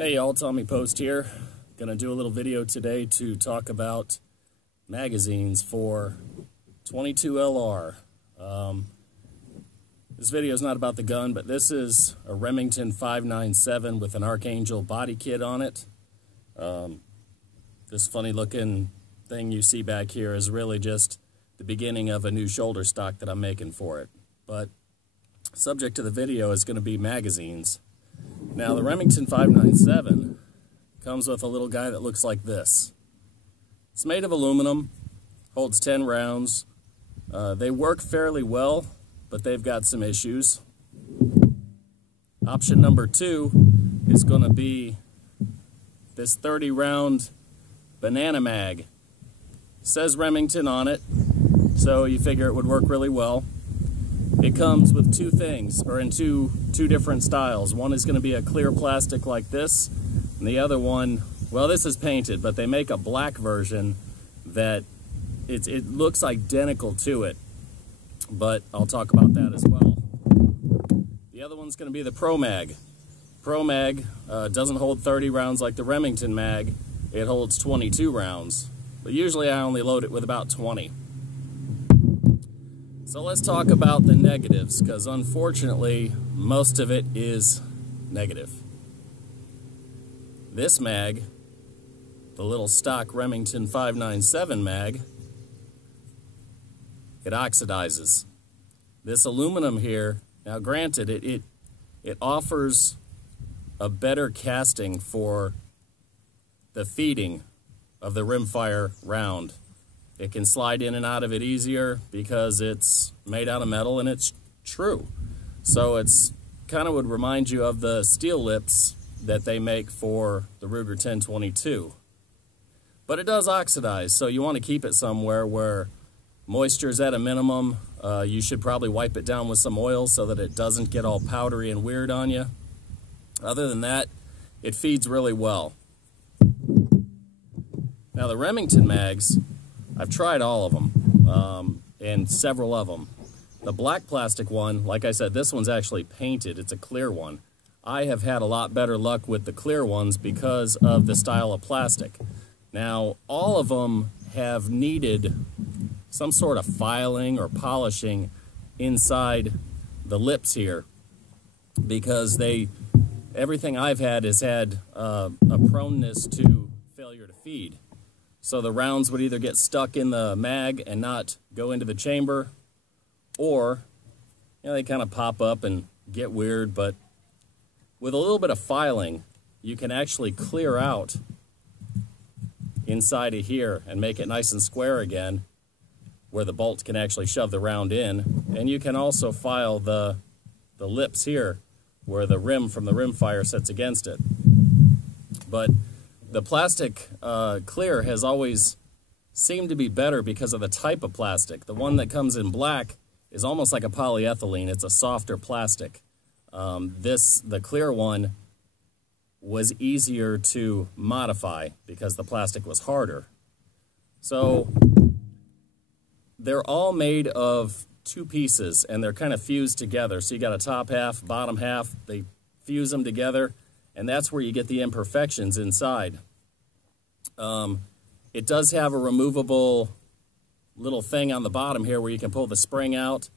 Hey y'all, Tommy Post here. Gonna do a little video today to talk about magazines for 22LR. This video is not about the gun, but this is a Remington 597 with an Archangel body kit on it. This funny looking thing you see back here is really just the beginning of a new shoulder stock that I'm making for it. But subject to the video is going to be magazines. Now the Remington 597 comes with a little guy that looks like this. It's made of aluminum, holds 10 rounds. They work fairly well, but they've got some issues. Option number 2 is going to be this 30 round banana mag. Says Remington on it, so you figure it would work really well. It comes with two things, or in two different styles. One is going to be a clear plastic like this, and the other one, well, this is painted, but they make a black version that it looks identical to it, but I'll talk about that as well. The other one's going to be the Promag. Promag doesn't hold 30 rounds like the Remington mag. It holds 22 rounds, but usually I only load it with about 20. So let's talk about the negatives, because unfortunately, most of it is negative. This mag, the little stock Remington 597 mag, it oxidizes. This aluminum here, now granted, it offers a better casting for the feeding of the rimfire round. It can slide in and out of it easier because it's made out of metal and it's true. So it's kind of would remind you of the steel lips that they make for the Ruger 1022. But it does oxidize, so you want to keep it somewhere where moisture is at a minimum. You should probably wipe it down with some oil so that it doesn't get all powdery and weird on you. Other than that, it feeds really well. Now the Remington mags, I've tried all of them, and several of them. The black plastic one, like I said, this one's actually painted. It's a clear one. I have had a lot better luck with the clear ones because of the style of plastic. Now, all of them have needed some sort of filing or polishing inside the lips here, because everything I've had has had a proneness to failure to feed. So the rounds would either get stuck in the mag and not go into the chamber, or they kind of pop up and get weird. But with a little bit of filing, you can actually clear out inside of here and make it nice and square again, where the bolt can actually shove the round in. And you can also file the lips here where the rim from the rimfire sits against it. But the plastic clear has always seemed to be better because of the type of plastic. The one that comes in black is almost like a polyethylene. It's a softer plastic. The clear one was easier to modify because the plastic was harder. So they're all made of two pieces, and they're kind of fused together. So you got a top half, bottom half. They fuse them together, and that's where you get the imperfections inside. It does have a removable little thing on the bottom here where you can pull the spring out,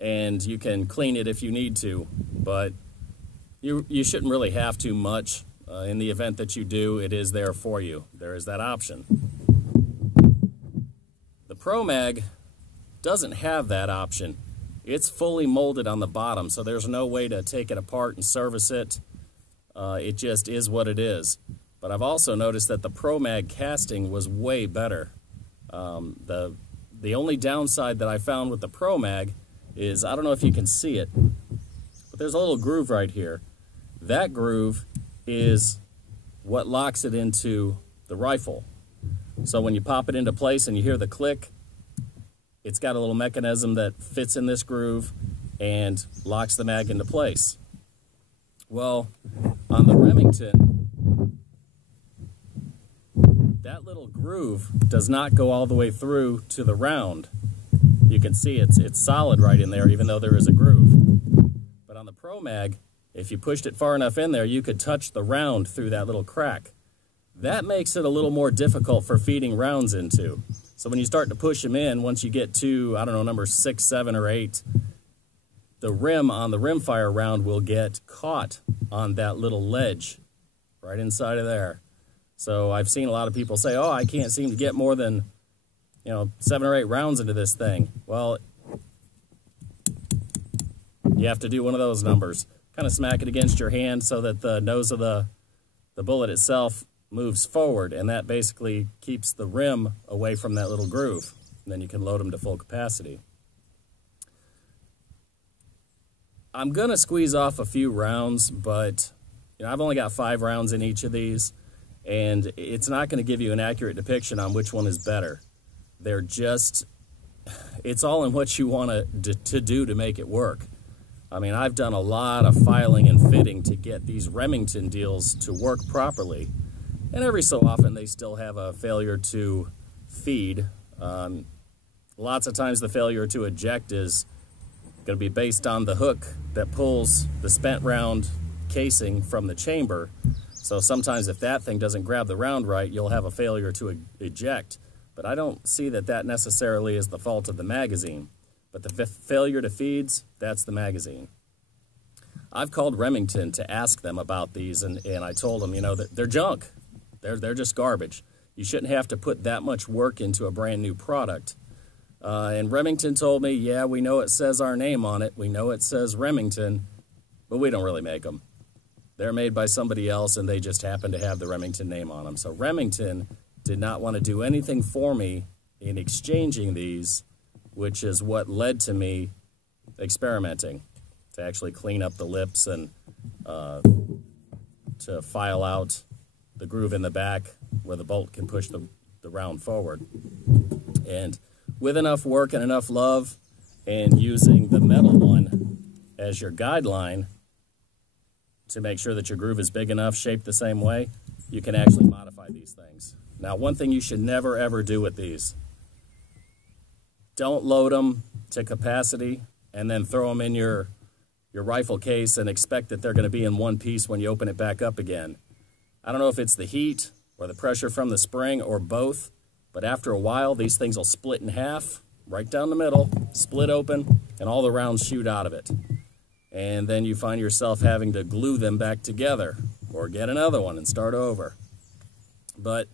and you can clean it if you need to, but you shouldn't really have to much. In the event that you do, it is there for you. There is that option. The Promag doesn't have that option. It's fully molded on the bottom, so there's no way to take it apart and service it. It just is what it is. But I've also noticed that the Promag casting was way better. The only downside that I found with the Promag is, I don't know if you can see it, but there's a little groove right here. That groove is what locks it into the rifle. So when you pop it into place and you hear the click, it's got a little mechanism that fits in this groove and locks the mag into place. Well, on the Remington, that little groove does not go all the way through to the round. You can see it's solid right in there, even though there is a groove. But on the Promag, If you pushed it far enough in there, you could touch the round through that little crack. That makes it a little more difficult for feeding rounds into. So when you start to push them in, once you get to, I don't know, number 6, 7, or 8, the rim on the rimfire round will get caught on that little ledge right inside of there. So I've seen a lot of people say, oh, I can't seem to get more than, 7 or 8 rounds into this thing. Well, you have to do one of those numbers. Kind of smack it against your hand so that the nose of the bullet itself moves forward, and that basically keeps the rim away from that little groove. And then you can load them to full capacity. I'm going to squeeze off a few rounds, but I've only got 5 rounds in each of these, and it's not going to give you an accurate depiction on which one is better. They're just, it's all in what you want to do to make it work. I mean, I've done a lot of filing and fitting to get these Remington deals to work properly, and every so often they still have a failure to feed. Lots of times the failure to eject is going to be based on the hook that pulls the spent round casing from the chamber. So sometimes if that thing doesn't grab the round right, you'll have a failure to eject. But I don't see that that necessarily is the fault of the magazine. But the failure to feeds, that's the magazine. I've called Remington to ask them about these, and I told them, that they're junk. They're just garbage. You shouldn't have to put that much work into a brand new product. And Remington told me, yeah, we know it says our name on it. We know it says Remington, but we don't really make them. They're made by somebody else, and they just happen to have the Remington name on them. So Remington did not want to do anything for me in exchanging these, which is what led to me experimenting to actually clean up the lips and to file out the groove in the back where the bolt can push the round forward. And with enough work and enough love and using the metal one as your guideline to make sure that your groove is big enough, shaped the same way, you can actually modify these things. Now, one thing you should never ever do with these, don't load them to capacity and then throw them in your rifle case and expect that they're going to be in one piece when you open it back up again. I don't know if it's the heat or the pressure from the spring or both, but after a while, these things will split in half, right down the middle, split open, and all the rounds shoot out of it. And then you find yourself having to glue them back together or get another one and start over. But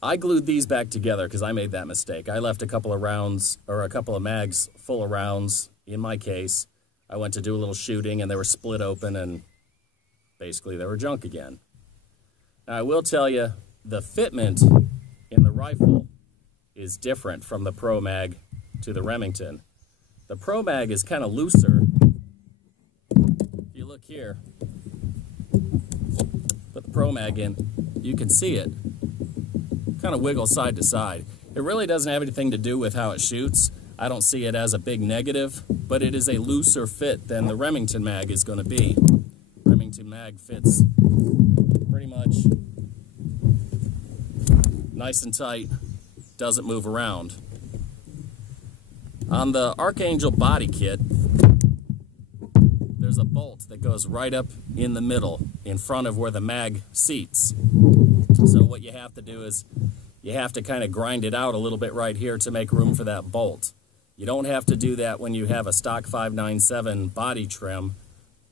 I glued these back together because I made that mistake. I left a couple of rounds, or a couple of mags full of rounds in my case. I went to do a little shooting and they were split open and basically they were junk again. Now I will tell you, the fitment in the rifle is different from the Promag to the Remington. The Promag is kind of looser. If you look here, put the Promag in, you can see it kind of wiggle side to side. It really doesn't have anything to do with how it shoots. I don't see it as a big negative, but it is a looser fit than the Remington mag is going to be. Remington mag fits pretty much nice and tight, doesn't move around. On the Archangel body kit, there's a bolt that goes right up in the middle in front of where the mag seats. So what you have to do is you have to kind of grind it out a little bit right here to make room for that bolt. You don't have to do that when you have a stock 597 body trim,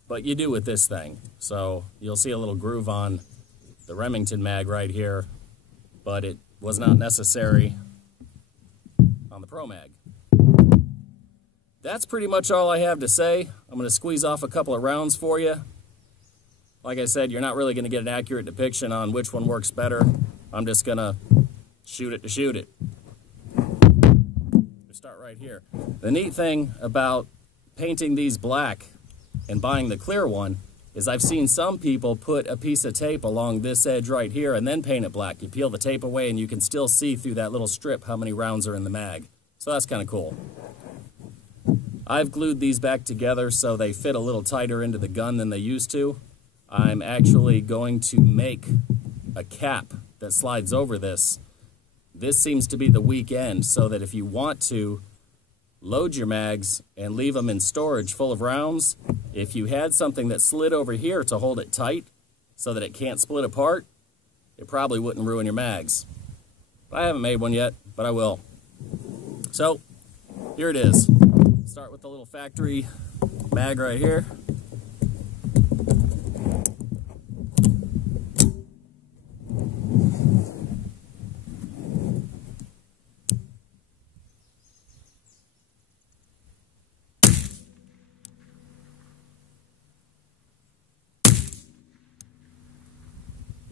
but you do with this thing. So you'll see a little groove on the Remington mag right here, but it was not necessary on the Promag. That's pretty much all I have to say. I'm going to squeeze off a couple of rounds for you. Like I said, you're not really going to get an accurate depiction on which one works better. I'm just going to shoot it to shoot it. We'll start right here. The neat thing about painting these black and buying the clear one is I've seen some people put a piece of tape along this edge right here and then paint it black. You peel the tape away and you can still see through that little strip how many rounds are in the mag. So that's kind of cool. I've glued these back together so they fit a little tighter into the gun than they used to. I'm actually going to make a cap that slides over this. This seems to be the weak end, so that if you want to load your mags and leave them in storage full of rounds. If you had something that slid over here to hold it tight so that it can't split apart, it probably wouldn't ruin your mags. I haven't made one yet, but I will. So, here it is. Start with the little factory mag right here.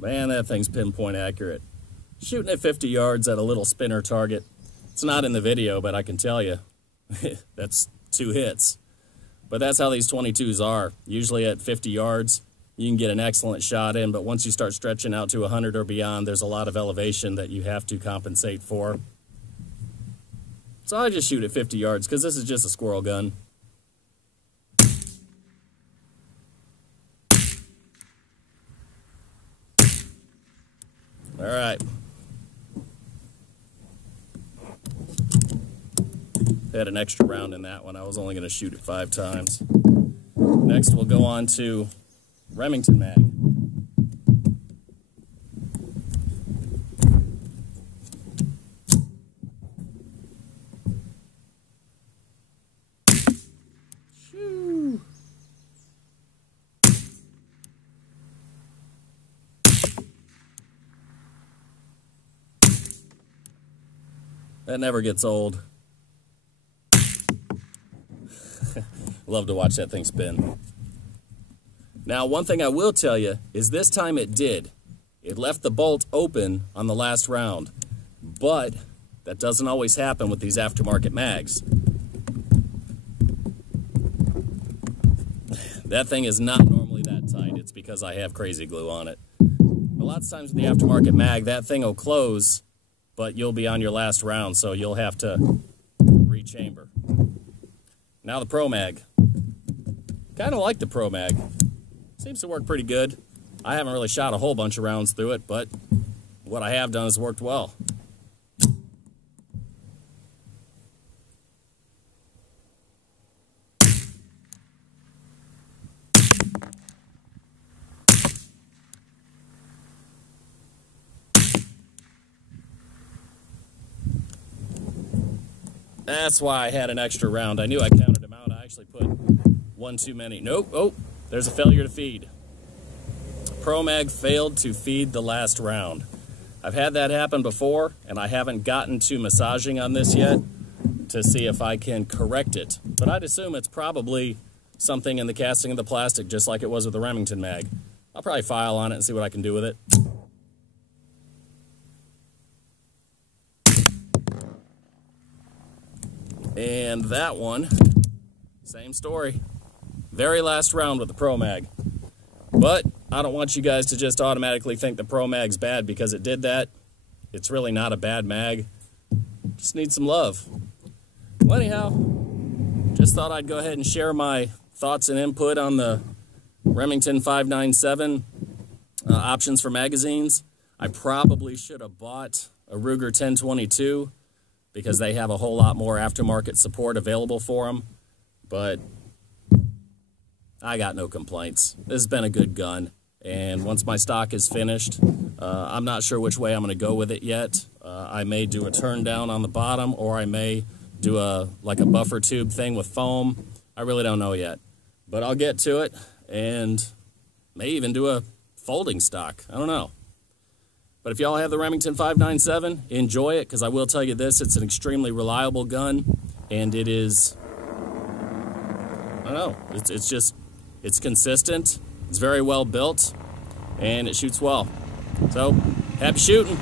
Man, that thing's pinpoint accurate. Shooting at 50 yards at a little spinner target. It's not in the video, but I can tell you, that's 2 hits. But that's how these 22s are. Usually at 50 yards, you can get an excellent shot in, but once you start stretching out to 100 or beyond, there's a lot of elevation that you have to compensate for. So I just shoot at 50 yards because this is just a squirrel gun. All right. Had an extra round in that one. I was only going to shoot it 5 times. Next, we'll go on to Remington mag. Shoo. That never gets old. Love to watch that thing spin. Now, one thing I will tell you is this time it did. It left the bolt open on the last round, but that doesn't always happen with these aftermarket mags. That thing is not normally that tight. It's because I have crazy glue on it. A lot of times with the aftermarket mag, that thing will close, but you'll be on your last round, so you'll have to rechamber. Now the Promag. Kind of like the Promag. Seems to work pretty good. I haven't really shot a whole bunch of rounds through it, but what I have done has worked well. That's why I had an extra round. I knew I counted them out. I actually put one too many. Nope. Oh, there's a failure to feed. Promag failed to feed the last round. I've had that happen before, and I haven't gotten to massaging on this yet to see if I can correct it. But I'd assume it's probably something in the casting of the plastic, just like it was with the Remington mag. I'll probably file on it and see what I can do with it. And that one, same story. Very last round with the Promag. But I don't want you guys to just automatically think the Promag's bad because it did that. It's really not a bad mag. Just needs some love. Well, anyhow, just thought I'd go ahead and share my thoughts and input on the Remington 597 options for magazines. I probably should have bought a Ruger 1022 because they have a whole lot more aftermarket support available for them. But I got no complaints. This has been a good gun. And once my stock is finished, I'm not sure which way I'm going to go with it yet. I may do a turn down on the bottom, or I may do like a buffer tube thing with foam. I really don't know yet. But I'll get to it and may even do a folding stock. I don't know. But if y'all have the Remington 597, enjoy it, because I will tell you this, it's an extremely reliable gun, and it is, I don't know, it's consistent, it's very well built, and it shoots well. So, happy shooting.